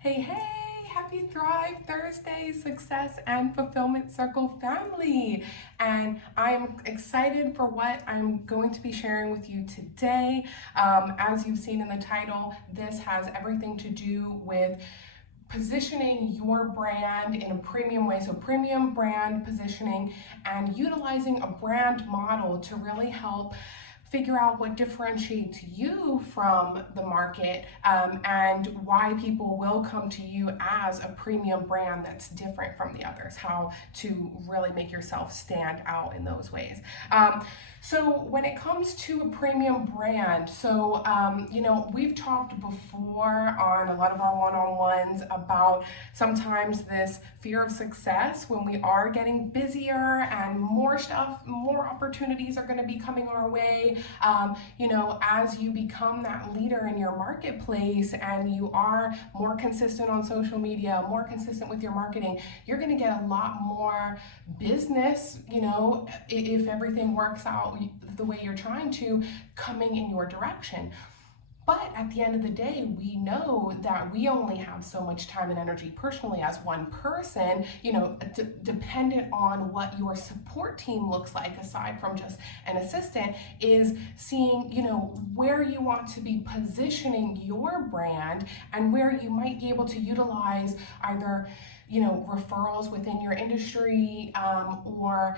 Hey, hey, happy Thrive Thursday, Success and Fulfillment Circle family. And I'm excited for what I'm going to be sharing with you today. As you've seen in the title, this has everything to do with positioning your brand in a premium way. So, premium brand positioning and utilizing a brand model to really help figure out what differentiates you from the market, and why people will come to you as a premium brand that's different from the others, how to really make yourself stand out in those ways. So when it comes to a premium brand, we've talked before on a lot of our one-on-ones about sometimes this fear of success when we are getting busier and more stuff, more opportunities are going to be coming our way. As you become that leader in your marketplace and you are more consistent on social media, more consistent with your marketing, you're going to get a lot more business, if everything works out the way you're trying to, coming in your direction. But at the end of the day, we know that we only have so much time and energy personally as one person, dependent on what your support team looks like, aside from just an assistant, is seeing, where you want to be positioning your brand and where you might be able to utilize either referrals within your industry, or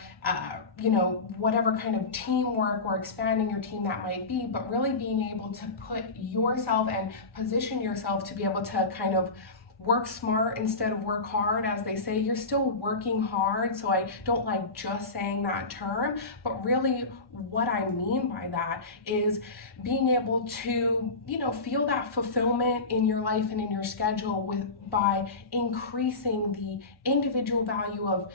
whatever kind of teamwork or expanding your team that might be, but really being able to put yourself and position yourself to be able to kind of work smart instead of work hard. As they say, you're still working hard, so I don't like just saying that term, but really what I mean by that is being able to feel that fulfillment in your life and in your schedule by increasing the individual value of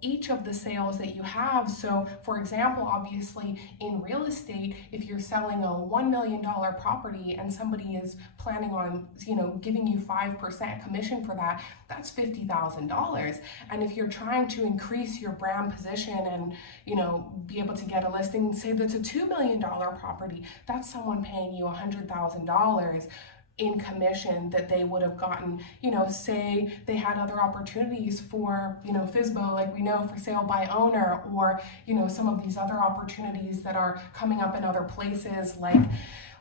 each of the sales that you have. So for example, obviously in real estate, if you're selling a $1 million property and somebody is planning on giving you 5% commission for that, that's $50,000. And if you're trying to increase your brand position and be able to get a listing, say that's a $2 million property, that's someone paying you $100,000 in commission that they would have gotten, say they had other opportunities for, FSBO, like we know, for sale by owner, or, some of these other opportunities that are coming up in other places, like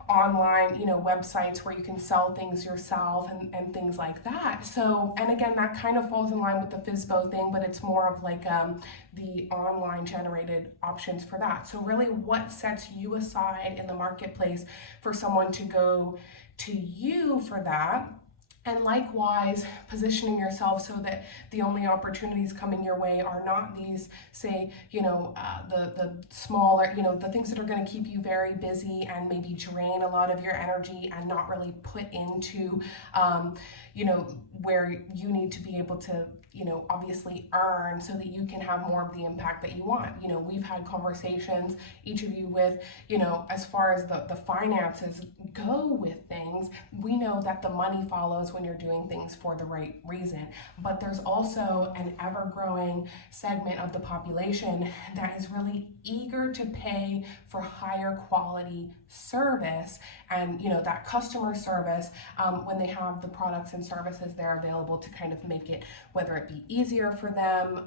online, websites where you can sell things yourself and things like that. So, and again, that kind of falls in line with the FSBO thing, but it's more of like the online generated options for that. So really, what sets you aside in the marketplace for someone to go to you for that? And likewise, positioning yourself so that the only opportunities coming your way are not these, say, the smaller, the things that are going to keep you very busy and maybe drain a lot of your energy and not really put into, where you need to be able to, obviously earn so that you can have more of the impact that you want. We've had conversations, each of you, with, as far as the finances go with things, we know that the money follows when you're doing things for the right reason. But there's also an ever-growing segment of the population that is really eager to pay for higher quality service and that customer service, when they have the products and services there available to kind of make it, whether it be easier for them,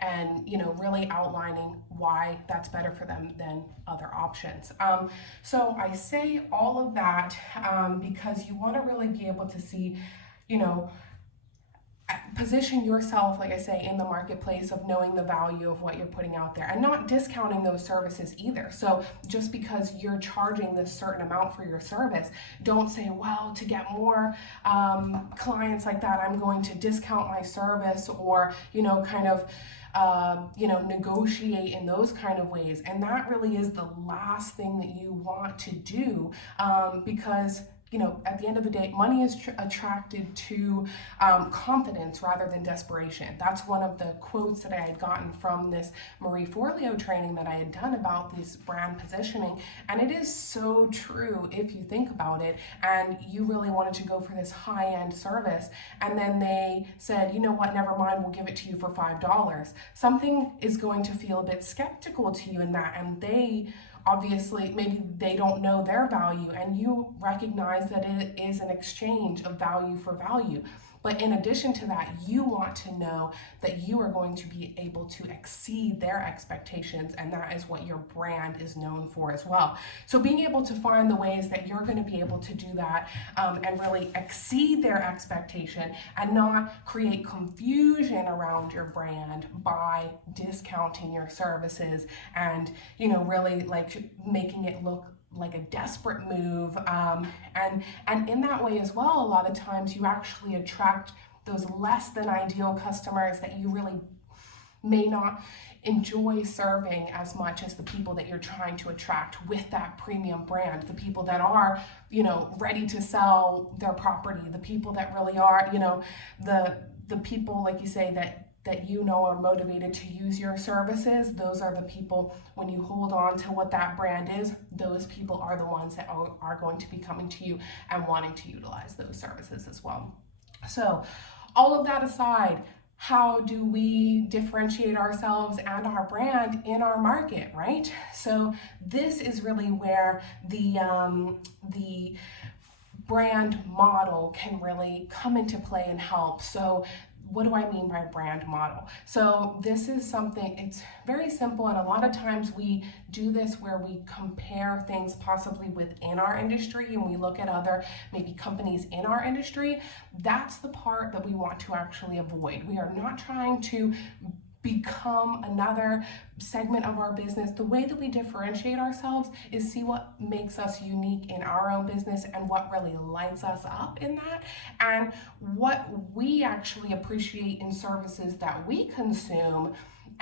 and really outlining why that's better for them than other options. So I say all of that because you want to really be able to see, position yourself, like I say, in the marketplace of knowing the value of what you're putting out there and not discounting those services either. So just because you're charging this certain amount for your service, don't say, well, to get more clients like that, I'm going to discount my service, or negotiate in those kind of ways. And that really is the last thing that you want to do, because at the end of the day, money is attracted to confidence rather than desperation. That's one of the quotes that I had gotten from this Marie Forleo training that I had done about this brand positioning. And it is so true if you think about it. And you really wanted to go for this high-end service, and then they said, you know what, never mind, we'll give it to you for $5. Something is going to feel a bit skeptical to you in that, and they obviously maybe they don't know their value, and you recognize that it is an exchange of value for value. But in addition to that, you want to know that you are going to be able to exceed their expectations, and that is what your brand is known for as well. So being able to find the ways that you're going to be able to do that, and really exceed their expectation and not create confusion around your brand by discounting your services and, really like making it look like a desperate move, and in that way as well, a lot of times you actually attract those less than ideal customers that you really may not enjoy serving as much as the people that you're trying to attract with that premium brand, the people that are, ready to sell their property, the people that really are, the people, like you say, that are motivated to use your services. Those are the people, when you hold on to what that brand is, those people are the ones that are going to be coming to you and wanting to utilize those services as well. So all of that aside, how do we differentiate ourselves and our brand in our market, right? So this is really where the brand model can really come into play and help. So what do I mean by brand model? So this is something, it's very simple, and a lot of times we do this where we compare things possibly within our industry and we look at other maybe companies in our industry. That's the part that we want to actually avoid. We are not trying to become another segment of our business. The way that we differentiate ourselves is see what makes us unique in our own business and what really lights us up in that, and what we actually appreciate in services that we consume,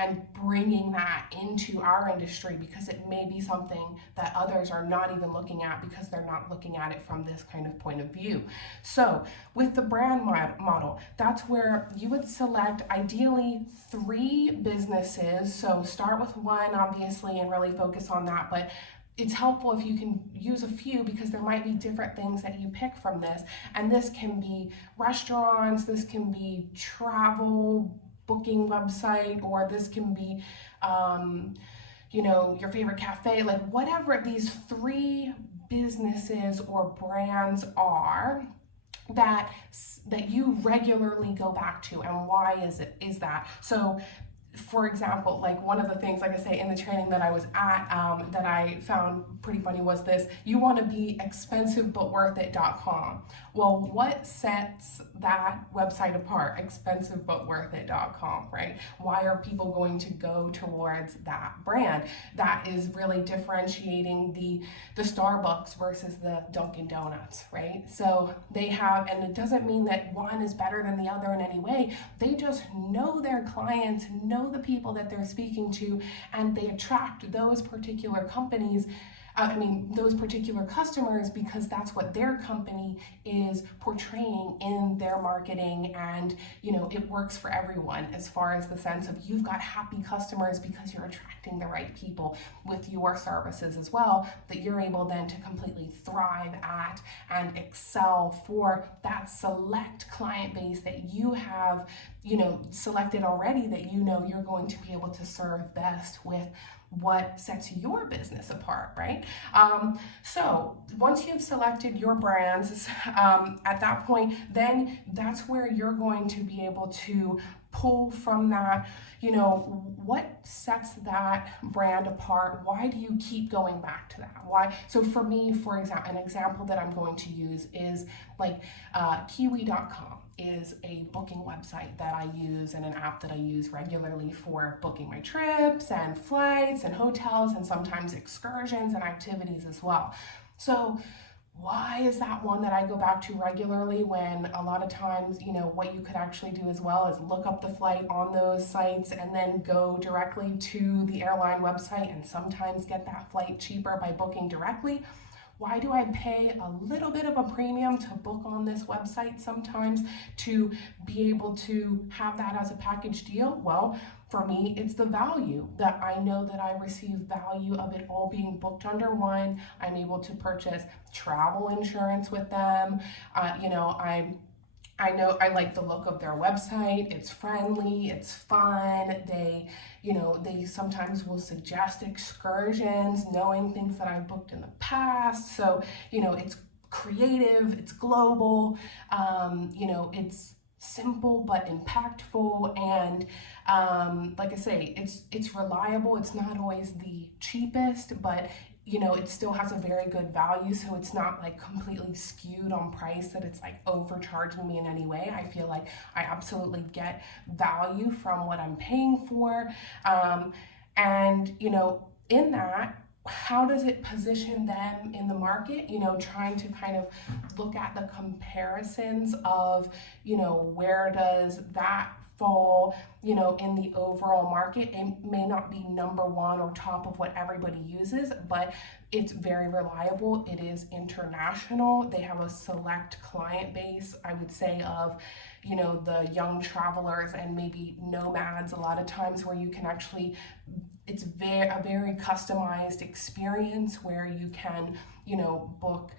and bringing that into our industry, because it may be something that others are not even looking at because they're not looking at it from this kind of point of view. So with the brand model, that's where you would select ideally 3 businesses. So start with one, obviously, and really focus on that. But it's helpful if you can use a few, because there might be different things that you pick from this. And this can be restaurants, this can be travel booking website, or this can be your favorite cafe, like whatever these 3 businesses or brands are that you regularly go back to. And why is that? So for example, like one of the things, like I say, in the training that I was at, that I found pretty funny was this: you want to be expensivebutworthit.com. Well, what sets that website apart? Expensivebutworthit.com, right? Why are people going to go towards that brand? That is really differentiating the Starbucks versus the Dunkin' Donuts, right? So they have, and it doesn't mean that one is better than the other in any way. They just know their clients, know the people that they're speaking to, and they attract those particular companies, those particular customers, because that's what their company is portraying in their marketing. And it works for everyone, as far as the sense of you've got happy customers because you're attracting the right people with your services as well, that you're able then to completely thrive at and excel for that select client base that you have selected already, that you're going to be able to serve best with what sets your business apart, right? So once you've selected your brands, at that point, then that's where you're going to be able to pull from that, what sets that brand apart? Why do you keep going back to that? Why? So for me, for example, an example that I'm going to use is like Kiwi.com is a booking website that I use, and an app that I use regularly for booking my trips and flights and hotels, and sometimes excursions and activities as well. So why is that one that I go back to regularly, when a lot of times, what you could actually do as well is look up the flight on those sites and then go directly to the airline website and sometimes get that flight cheaper by booking directly? Why do I pay a little bit of a premium to book on this website sometimes to be able to have that as a package deal? Well, for me, it's the value that I know that I receive value of it all being booked under one. I'm able to purchase travel insurance with them. I'm I know I like the look of their website. It's friendly, it's fun. They sometimes will suggest excursions, knowing things that I've booked in the past. So, it's creative, it's global, it's simple but impactful, and like I say, it's reliable. It's not always the cheapest, but it still has a very good value, so it's not like completely skewed on price that it's like overcharging me in any way. I feel like I absolutely get value from what I'm paying for. And in that, how does it position them in the market? Trying to kind of look at the comparisons of, where does that fall, in the overall market. It may not be number one or top of what everybody uses, but it's very reliable. It is international. They have a select client base, I would say, of the young travelers and maybe nomads a lot of times, where you can actually, it's a very customized experience where you can book,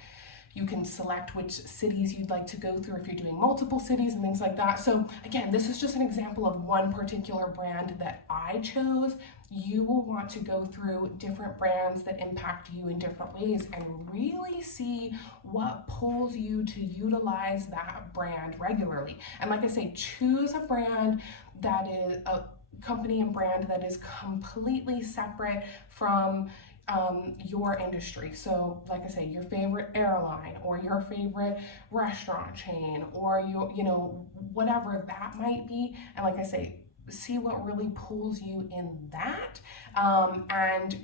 you can select which cities you'd like to go through if you're doing multiple cities and things like that. So again, this is just an example of one particular brand that I chose. You will want to go through different brands that impact you in different ways and really see what pulls you to utilize that brand regularly. And like I say, choose a brand that is a company and brand that is completely separate from your industry. So like I say, your favorite airline or your favorite restaurant chain, or whatever that might be. And like I say, see what really pulls you in that. And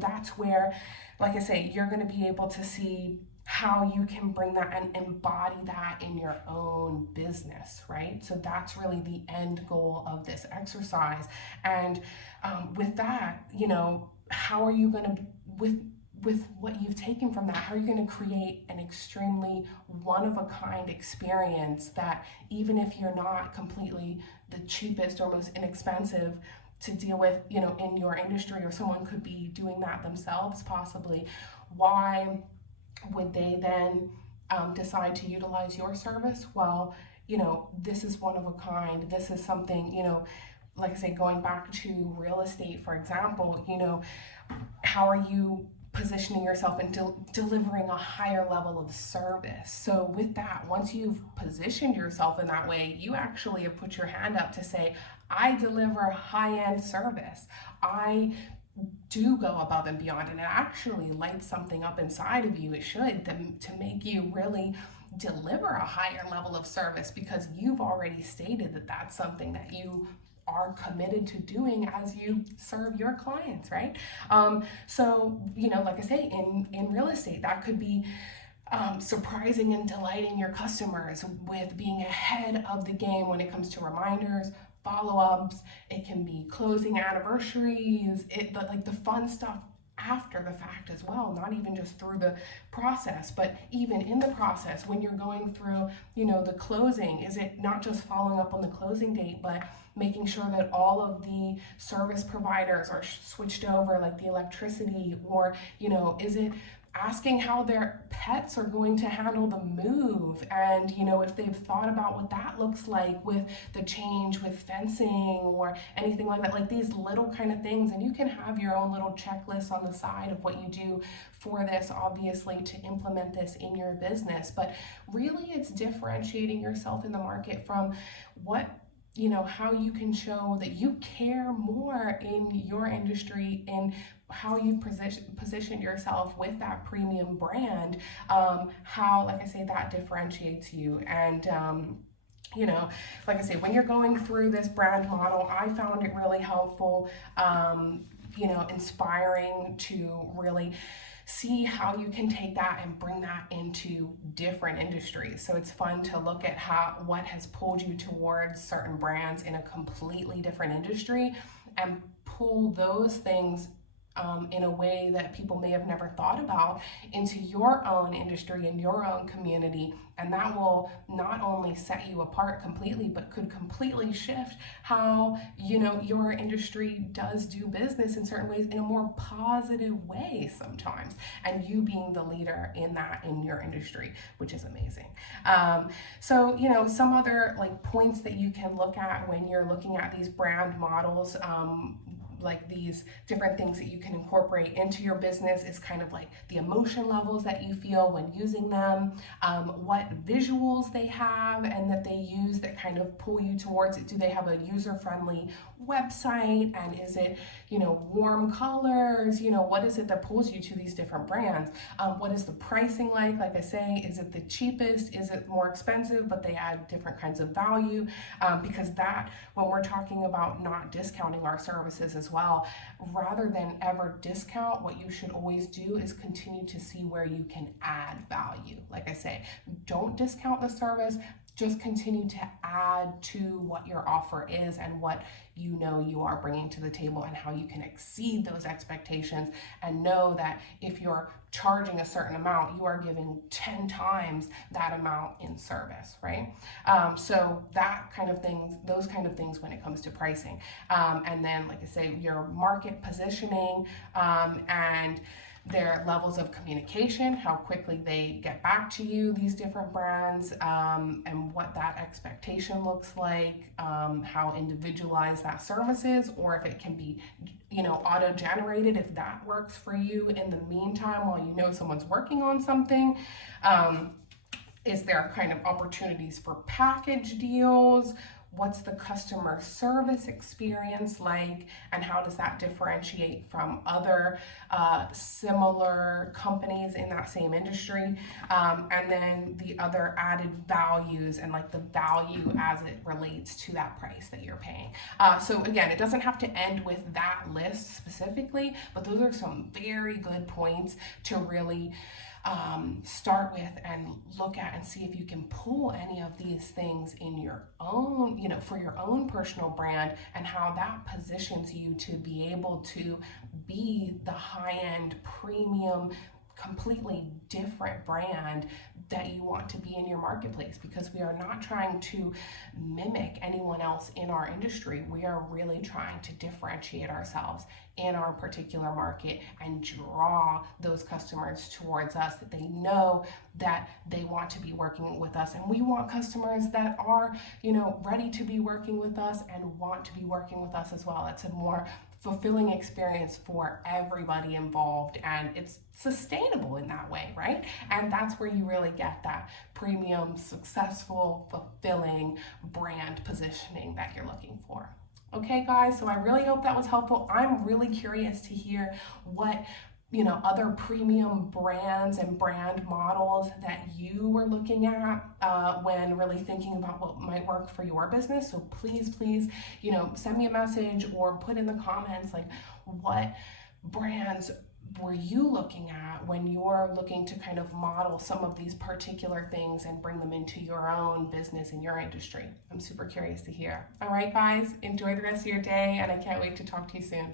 that's where, like I say, you're going to be able to see how you can bring that and embody that in your own business, right? So that's really the end goal of this exercise. And with that, how are you going to, with what you've taken from that, how are you going to create an extremely one-of-a-kind experience that, even if you're not completely the cheapest or most inexpensive to deal with, in your industry, or someone could be doing that themselves possibly, why would they then decide to utilize your service? Well, this is one of a kind. This is something, like I say, going back to real estate, for example, how are you positioning yourself and delivering a higher level of service? So with that, once you've positioned yourself in that way, you actually have put your hand up to say, I deliver high-end service. I do go above and beyond, and it actually lights something up inside of you. It should, to make you really deliver a higher level of service, because you've already stated that that's something that you are committed to doing as you serve your clients, right? So, like I say, in real estate, that could be surprising and delighting your customers with being ahead of the game when it comes to reminders, follow-ups. It can be closing anniversaries, like the fun stuff after the fact as well, not even just through the process, but even in the process when you're going through, the closing. Is it not just following up on the closing date, but making sure that all of the service providers are switched over, like the electricity, or, is it asking how their pets are going to handle the move, and if they've thought about what that looks like with the change with fencing or anything like that, like these little kind of things. And you can have your own little checklist on the side of what you do for this, obviously, to implement this in your business. But really, it's differentiating yourself in the market from how you can show that you care more in your industry, and how you position yourself with that premium brand, how, like I say, that differentiates you. And like I say, when you're going through this brand model, I found it really helpful, inspiring to really see how you can take that and bring that into different industries. So it's fun to look at what has pulled you towards certain brands in a completely different industry, and pull those things in a way that people may have never thought about into your own industry and your own community. And that will not only set you apart completely, but could completely shift how, your industry does do business in certain ways in a more positive way sometimes. And you being the leader in that in your industry, which is amazing. So, some other like points that you can look at when you're looking at these brand models, like these different things that you can incorporate into your business is kind of like the emotion levels that you feel when using them, what visuals they have and that they use that kind of pull you towards it. Do they have a user-friendly website, and is it, warm colors? What is it that pulls you to these different brands? What is the pricing like? Like I say, is it the cheapest? Is it more expensive, but they add different kinds of value? Because that, when we're talking about not discounting our services as well, rather than ever discount, what you should always do is continue to see where you can add value. Like I say, don't discount the service, just continue to add to what your offer is and what you are bringing to the table and how you can exceed those expectations, and know that if you're charging a certain amount, you are giving 10 times that amount in service, right? So that kind of things, those kind of things when it comes to pricing. And then, like I say, your market positioning, and their levels of communication, how quickly they get back to you, these different brands, and what that expectation looks like, how individualized that service is, or if it can be, auto-generated, if that works for you in the meantime while someone's working on something. Is there kind of opportunities for package deals? What's the customer service experience like, and how does that differentiate from other similar companies in that same industry? And then the other added values and like the value as it relates to that price that you're paying. So again, it doesn't have to end with that list specifically, but those are some very good points to really start with and look at and see if you can pull any of these things in your own, for your own personal brand, and how that positions you to be able to be the high-end premium, completely different brand that you want to be in your marketplace, because we are not trying to mimic anyone else in our industry. We are really trying to differentiate ourselves in our particular market and draw those customers towards us, that they know that they want to be working with us. And we want customers that are, ready to be working with us and want to be working with us as well. It's a more fulfilling experience for everybody involved, and it's sustainable in that way, right? And that's where you really get that premium, successful, fulfilling brand positioning that you're looking for. Okay, guys, so I really hope that was helpful. I'm really curious to hear what other premium brands and brand models that you were looking at when really thinking about what might work for your business. So please, send me a message or put in the comments, like, what brands were you looking at when you're looking to kind of model some of these particular things and bring them into your own business and your industry? I'm super curious to hear. All right, guys, enjoy the rest of your day, and I can't wait to talk to you soon.